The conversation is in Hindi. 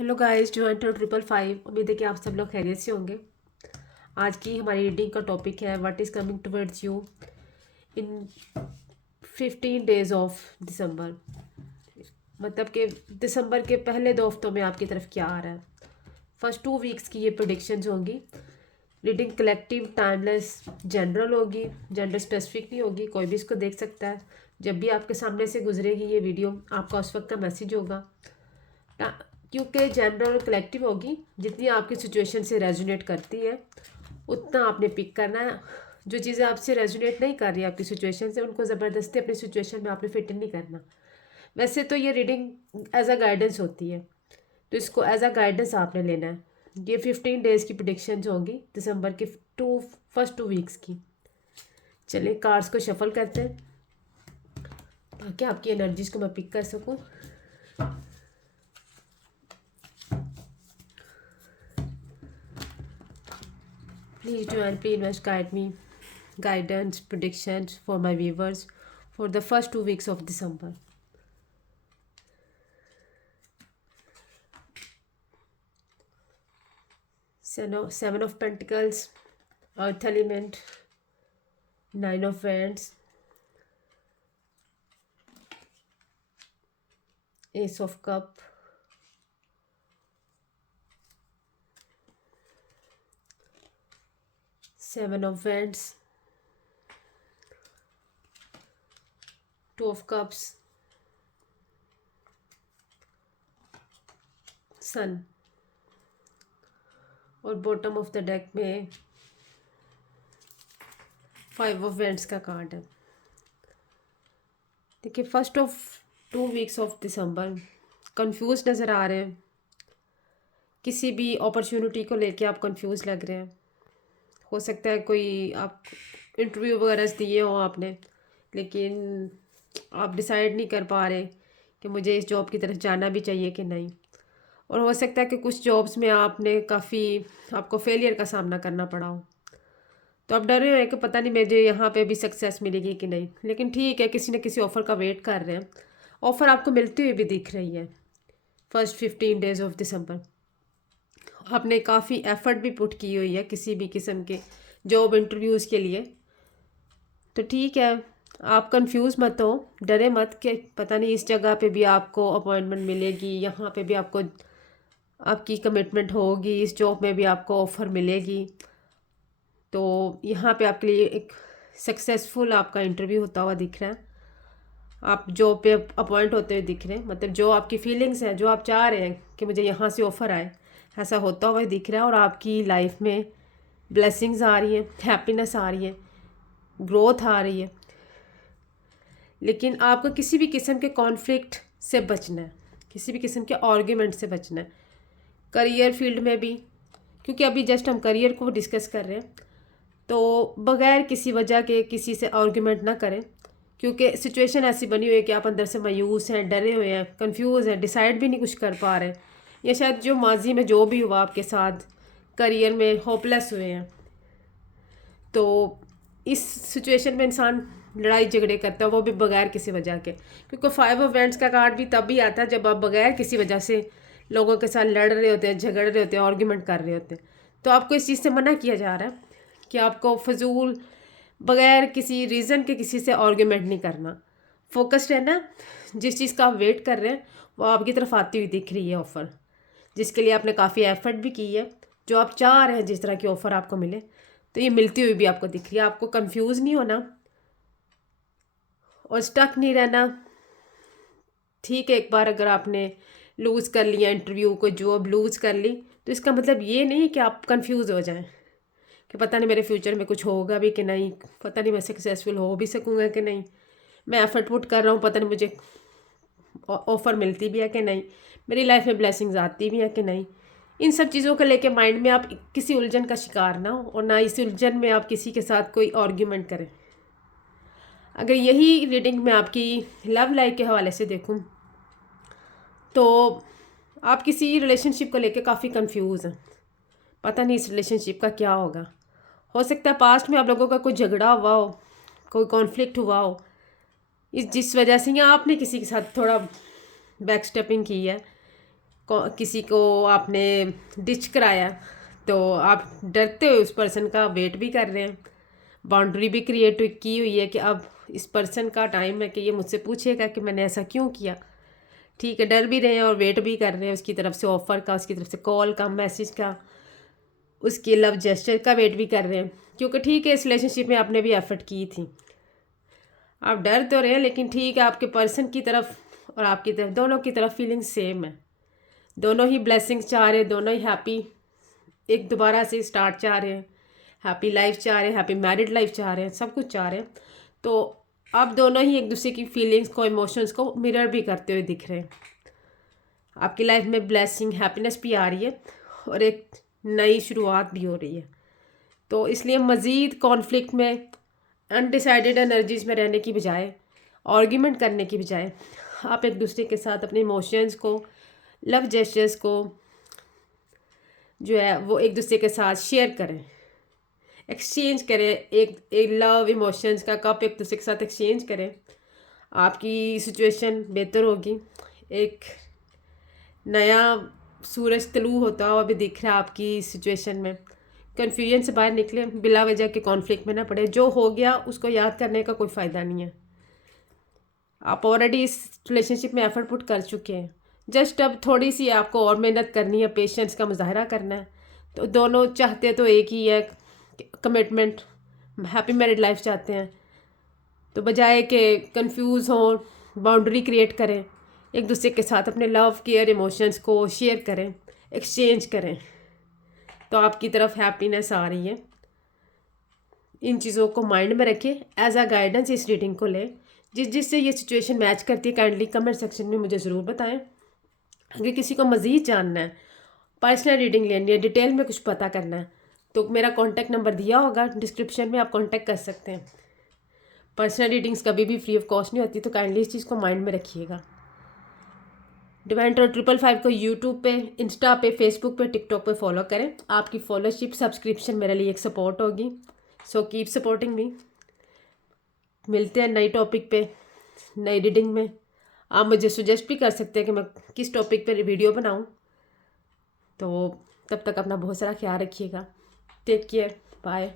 हेलो गाइस, जो एंटर 555। उम्मीद है कि आप सब लोग खैरियत से होंगे। आज की हमारी रीडिंग का टॉपिक है what is coming towards you in 15 days of December. मतलब कि दिसंबर के पहले 2 हफ्तों में आपकी तरफ क्या आ रहा है। फर्स्ट 2 वीक्स की ये प्रोडिक्शंस होंगी। रीडिंग कलेक्टिव, टाइमलेस, जनरल होगी, जेंडर स्पेसिफिक नहीं होगी। कोई भी इसको देख सकता है। जब भी आपके सामने से गुजरेगी ये वीडियो, आपका उस वक्त का मैसेज होगा। क्योंकि जनरल और कलेक्टिव होगी, जितनी आपकी सिचुएशन से रेजोनेट करती है उतना आपने पिक करना है। जो चीज़ें आपसे रेजोनेट नहीं कर रही आपकी सिचुएशन से, उनको ज़बरदस्ती अपनी सिचुएशन में आपने फिट इन नहीं करना। वैसे तो ये रीडिंग एज अ गाइडेंस होती है, तो इसको एज अ गाइडेंस आपने लेना है। ये 15 डेज़ की प्रिडिक्शन होंगी दिसंबर के फर्स्ट 2 वीक्स की। चलिए कार्ड्स को शफल करते हैं ताकि आपकी एनर्जीज को मैं पिक कर सकूं। Please do and please must guide me, guidance, predictions for my viewers for the first 2 weeks of December. Seven of Pentacles, Earth Element, Nine of Wands, Ace of Cup, Seven of Wands, Two of Cups, Sun। और बॉटम ऑफ द डेक में 5 of Wands का कार्ड है। देखिए, first of 2 weeks of December confuse नज़र आ रहे हैं। किसी भी अपॉर्चुनिटी को लेके आप कंफ्यूज लग रहे हैं। हो सकता है कोई आप इंटरव्यू वगैरह दिए हो आपने, लेकिन आप डिसाइड नहीं कर पा रहे कि मुझे इस जॉब की तरफ जाना भी चाहिए कि नहीं। और हो सकता है कि कुछ जॉब्स में आपको फेलियर का सामना करना पड़ा हो, तो आप डर रहे हो कि पता नहीं मुझे यहाँ पे भी सक्सेस मिलेगी कि नहीं। लेकिन ठीक है, किसी न किसी ऑफ़र का वेट कर रहे हैं। ऑफ़र आपको मिलती हुई भी दिख रही है। फर्स्ट 15 डेज ऑफ दिसंबर आपने काफ़ी एफर्ट भी पुट की हुई है किसी भी किस्म के जॉब इंटरव्यूज़ के लिए। तो ठीक है, आप कंफ्यूज मत हो, डरे मत कि पता नहीं इस जगह पे भी आपको अपॉइंटमेंट मिलेगी, यहाँ पे भी आपको आपकी कमिटमेंट होगी, इस जॉब में भी आपको ऑफ़र मिलेगी। तो यहाँ पे आपके लिए एक सक्सेसफुल आपका इंटरव्यू होता हुआ दिख रहा है। आप जॉब पे अपॉइंट होते हुए दिख रहे हैं। मतलब जो आपकी फीलिंग्स हैं, जो आप चाह रहे हैं कि मुझे यहाँ से ऑफ़र आए, ऐसा होता हुआ दिख रहा है। और आपकी लाइफ में ब्लेसिंग्स आ रही हैं, हैप्पीनेस आ रही है, ग्रोथ आ रही है। लेकिन आपको किसी भी किस्म के कॉन्फ्लिक्ट से बचना है, किसी भी किस्म के आर्ग्यूमेंट से बचना है। करियर फील्ड में भी, क्योंकि अभी जस्ट हम करियर को डिस्कस कर रहे हैं, तो बगैर किसी वजह के किसी से आर्ग्यूमेंट ना करें। क्योंकि सिचुएशन ऐसी बनी हुई है कि आप अंदर से मायूस हैं, डरे हुए हैं, कंफ्यूज हैं, डिसाइड भी नहीं कुछ कर पा रहे। या शायद जो माजी में जो भी हुआ आपके साथ करियर में होपलेस हुए हैं। तो इस सिचुएशन में इंसान लड़ाई झगड़े करता है, वो भी बगैर किसी वजह के। क्योंकि 5 of Wands का कार्ड भी तब भी आता है जब आप बगैर किसी वजह से लोगों के साथ लड़ रहे होते हैं, झगड़ रहे होते हैं, आर्ग्यूमेंट कर रहे होते हैं। तो आपको इस चीज़ से मना किया जा रहा है कि आपको फजूल बगैर किसी रीज़न के किसी से आर्ग्यूमेंट नहीं करना। फोकस्ड रहना। जिस चीज़ का आप वेट कर रहे हैं वो आपकी तरफ आती हुई दिख रही है ऑफ़र, जिसके लिए आपने काफ़ी एफर्ट भी की है। जो आप चाह रहे हैं जिस तरह की ऑफ़र आपको मिले, तो ये मिलती हुई भी आपको दिख रही है। आपको कंफ्यूज नहीं होना और स्टक नहीं रहना। ठीक है, एक बार अगर आपने लूज़ कर लिया इंटरव्यू को, जॉब लूज़ कर ली, तो इसका मतलब ये नहीं कि आप कंफ्यूज हो जाएं कि पता नहीं मेरे फ्यूचर में कुछ होगा भी कि नहीं, पता नहीं मैं सक्सेसफुल हो भी सकूँगा कि नहीं, मैं एफर्ट पुट कर रहा हूँ, पता नहीं मुझे ऑफ़र मिलती भी है कि नहीं, मेरी लाइफ में ब्लेसिंग्स आती भी हैं कि नहीं। इन सब चीज़ों को लेके माइंड में आप किसी उलझन का शिकार ना हो, और ना इस उलझन में आप किसी के साथ कोई आर्ग्यूमेंट करें। अगर यही रीडिंग मैं आपकी लव लाइफ के हवाले से देखूं, तो आप किसी रिलेशनशिप को लेके काफ़ी कंफ्यूज हैं। पता नहीं इस रिलेशनशिप का क्या होगा। हो सकता है पास्ट में आप लोगों का कोई झगड़ा हुआ हो, कोई कॉन्फ्लिक्ट हुआ हो, इस जिस वजह से या आपने किसी के साथ थोड़ा बैक स्टेपिंग की है, किसी को आपने डिच कराया तो आप डरते हो उस पर्सन का वेट भी कर रहे हैं, बाउंड्री भी क्रिएट की हुई है कि अब इस पर्सन का टाइम है कि ये मुझसे पूछेगा कि मैंने ऐसा क्यों किया। ठीक है, डर भी रहे हैं और वेट भी कर रहे हैं उसकी तरफ से ऑफ़र का, उसकी तरफ से कॉल का, मैसेज का, उसके लव जेस्चर का वेट भी कर रहे हैं, क्योंकि ठीक है इस रिलेशनशिप में आपने भी एफर्ट की थी। आप डर तो रहे हैं लेकिन ठीक है, आपके पर्सन की तरफ और आपकी तरफ, दोनों की तरफ फीलिंग सेम है। दोनों ही ब्लेसिंग्स चाह रहे हैं, दोनों ही हैप्पी एक दोबारा से स्टार्ट चाह रहे हैं, हैप्पी लाइफ चाह रहे हैं, हैप्पी मैरिड लाइफ चाह रहे हैं, सब कुछ चाह रहे हैं। तो आप दोनों ही एक दूसरे की फीलिंग्स को, इमोशंस को मिरर भी करते हुए दिख रहे हैं। आपकी लाइफ में ब्लेसिंग, हैप्पीनेस भी आ रही है और एक नई शुरुआत भी हो रही है। तो इसलिए मज़ीद कॉन्फ्लिक्ट में, अनडिसाइडेड एनर्जीज़ में रहने की बजाय, आर्ग्यूमेंट करने की बजाय, आप एक दूसरे के साथ अपने इमोशंस को, लव जेस्चर्स को जो है वो एक दूसरे के साथ शेयर करें, एक्सचेंज करें। एक लव इमोशंस का कप एक दूसरे के साथ एक्सचेंज करें, आपकी सिचुएशन बेहतर होगी। एक नया सूरज तलू होता हुआ भी दिख रहा है आपकी सिचुएशन में। कन्फ्यूजन से बाहर निकले, बिला वजह के कॉन्फ्लिक्ट में ना पड़े। जो हो गया उसको याद करने का कोई फ़ायदा नहीं है। आप ऑलरेडी इस रिलेशनशिप में एफर्ट पुट कर चुके हैं, जस्ट अब थोड़ी सी आपको और मेहनत करनी है, पेशेंस का मुजाहरा करना है। तो दोनों चाहते तो एक ही है, कमिटमेंट, हैप्पी मैरिड लाइफ चाहते हैं। तो बजाय कि कंफ्यूज हों, बाउंड्री क्रिएट करें, एक दूसरे के साथ अपने लव केयर इमोशंस को शेयर करें, एक्सचेंज करें, तो आपकी तरफ हैप्पीनेस आ रही है। इन चीज़ों को माइंड में रखिए, एज अ गाइडेंस इस रीडिंग को लें। जिससे ये सिचुएशन मैच करती है काइंडली कमेंट सेक्शन में मुझे ज़रूर बताएं। अगर किसी को मज़ीद जानना है, पर्सनल रीडिंग लेनी है, डिटेल में कुछ पता करना है, तो मेरा कॉन्टैक्ट नंबर दिया होगा डिस्क्रिप्शन में, आप कॉन्टैक्ट कर सकते हैं। पर्सनल रीडिंग्स कभी भी फ्री ऑफ कॉस्ट नहीं होती, तो काइंडली इस चीज़ को माइंड में रखिएगा। डिवाइन टैरो 555 को यूट्यूब पे, इंस्टा पे, फेसबुक पे, टिकटॉक पे फॉलो करें। आपकी फॉलोशिप, सब्सक्रिप्शन मेरे लिए एक सपोर्ट होगी। So keep supporting me. मिलते हैं नई टॉपिक पे, नई रीडिंग में। आप मुझे सुजेस्ट भी कर सकते हैं कि मैं किस टॉपिक पे वीडियो बनाऊं। तो तब तक अपना बहुत सारा ख्याल रखिएगा। Take care, bye.